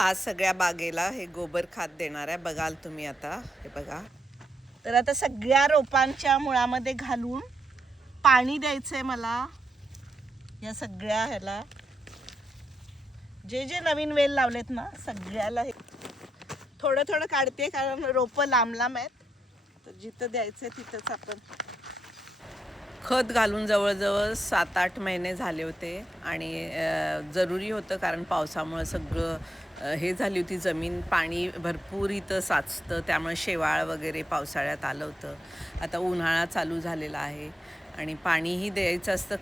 आज सगळ्या बागेला हे गोबर खत देणार आहे. बघाल तुम्ही आता हे बघा. तर आता सगळ्या रोपांच्या मुळामध्ये घालून पाणी द्यायचंय मला. या सगळ्या ह्याला जे जे नवीन वेल लावलेत ना सगळ्याला हे थोडं थोडं काढते, कारण रोपं लांब लांब आहेत. तर जिथं द्यायचंय तिथंच आपण खत घालून जवळजवळ 7-8 महिने झाले होते. आणि जरुरी होतं, कारण पावसामुळं सगळं हे झाली होती जमीन. पाणी भरपूर इथं साचतं, त्यामुळे शेवाळ वगैरे पावसाळ्यात आलं होतं. आता उन्हाळा चालू झालेला आहे आणि पाणीही द्यायचं असतं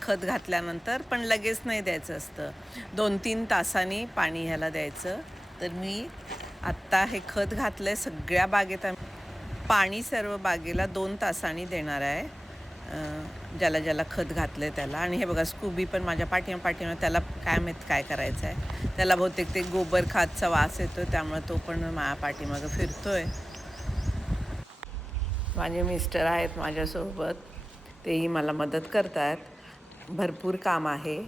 खत घातल्यानंतर, पण लगेच नाही द्यायचं असतं. 2-3 तासांनी पाणी ह्याला द्यायचं. तर मी आत्ता हे खत घातलं आहे सगळ्या बागेत. पाणी सर्व बागेला 2 तासांनी देणार आहे, ज्याला ज्याला खत घातलं आहे त्याला. आणि हे बघा, स्कूबी पण माझ्या पाठीमागे त्याला काय माहीत काय करायचं आहे. त्याला बहुतेक ते गोबर खतचा वास येतो, त्यामुळे तो पण माझ्या पाठीमागं फिरतोय. माझे मिस्टर आहेत माझ्यासोबत, तेही मला मदत करतात. भरपूर काम आहे.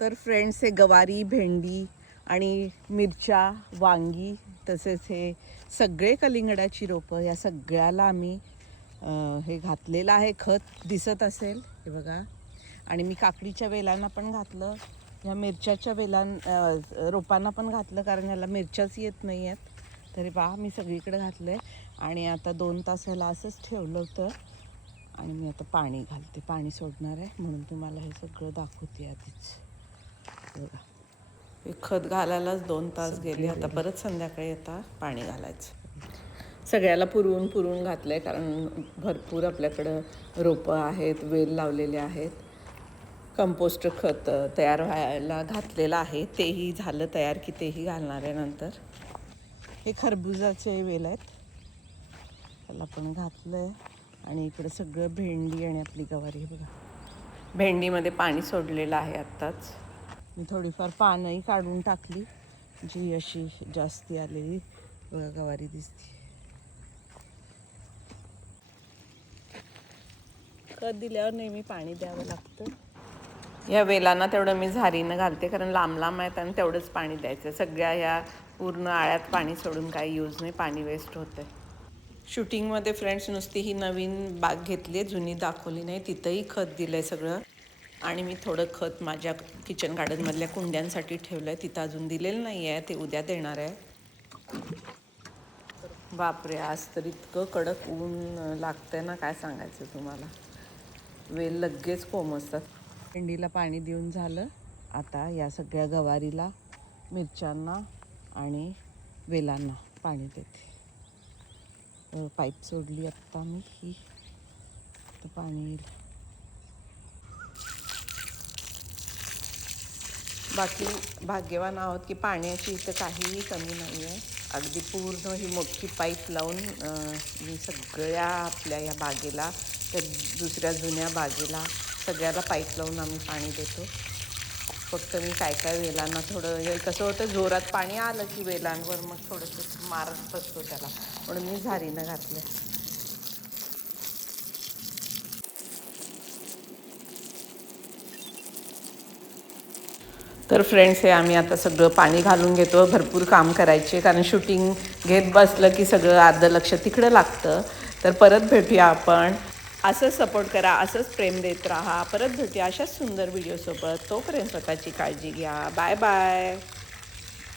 तर फ्रेंड्स, हे गवारी, भेंडी आणि मिरच्या, वांगी, तसेच हे सगळे कलिंगडाची रोपं, या सगळ्याला आम्ही हे घातलेलं आहे खत. दिसत असेल हे बघा. आणि मी काकडीच्या वेलांना पण घातलं, ह्या मिरच्याच्या रोपांना पण घातलं, कारण ह्याला मिरच्याच येत नाही आहेत. तरी पहा मी सगळीकडे घातलं आहे. आणि आता 2 तास ह्याला असंच ठेवलं होतं. आणि मी आता पाणी घालते, पाणी सोडणार आहे, म्हणून तुम्हाला हे सगळं दाखवते आधीच. बघा, हे खत घालायलाच 2 तास गेले. आता परत संध्याकाळी आता पाणी घालायचं. सगळ्याला पुरवून घातलं आहे, कारण भरपूर आपल्याकडं रोपं आहेत, वेल लावलेले आहेत. कंपोस्ट खत तयार व्हायला घातलेलं आहे, तेही झालं तयार की तेही घालणार आहे नंतर. हे खरबुजाचे वेल आहेत, त्याला पण घातलं आहे. आणि इकडं सगळं भेंडी आणि आपली गवारी. हे बघा, भेंडीमध्ये पाणी सोडलेलं आहे आत्ताच. मी थोडीफार पानंही काढून टाकली, जी अशी जास्ती आलेली बघा गवारी दिसते. खत दिल्यावर नेहमी पाणी द्यावं लागतं. या वेलांना तेवढं मी झारीनं घालते, कारण लांब लांब आहेत आणि तेवढंच पाणी द्यायचं. सगळ्या ह्या पूर्ण आळ्यात पाणी सोडून काही यूज नाही, पाणी वेस्ट होतं. शूटिंगमध्ये फ्रेंड्स नुसती ही नवीन बाग घेतली आहे, जुनी दाखवली नाही. तिथंही खत दिलं आहे सगळं. आणि मी थोडं खत माझ्या किचन गार्डनमधल्या कुंड्यांसाठी ठेवलं आहे, तिथं अजून दिलेलं नाही आहे, ते उद्या देणार आहे. बापरे, आज तर इतकं कडक ऊन लागतंय ना, काय सांगायचं तुम्हाला. वेल लगेच कोमसतात. भेंडीला पाणी देऊन झालं. आता या सगळ्या गवारीला, मिरच्यांना आणि वेलांना पाणी देते. पाईप सोडली आत्ता मी ही, तर पाणी येईल. बाकी भाग्यवान आहोत की पाण्याची इथं काहीही कमी नाही आहे. अगदी पूर्ण ही मोठी पाईप लावून मी सगळ्या आपल्या या बागेला, त्या दुसऱ्या जुन्या बागेला सगळ्याला पाईप लावून आम्ही पाणी देतो. फक्त मी काय वेलांना थोडं, हे कसं होतं, जोरात पाणी आलं की वेलांवर मग थोडंसं मारत बसतो त्याला, म्हणून मी झारीनं घातलं. तर फ्रेंड्स, हे आम्ही आता सगळं पाणी घालून घेतो. भरपूर काम करायचे, कारण शूटिंग घेत बसलं की सगळं अर्धं लक्ष तिकडं लागतं. तर परत भेटूया आपण. असंच सपोर्ट करा, असंच प्रेम देत राहा. परत भेटूया अशाच सुंदर व्हिडिओसोबत. तोपर्यंत स्वतःची काळजी घ्या. Bye bye.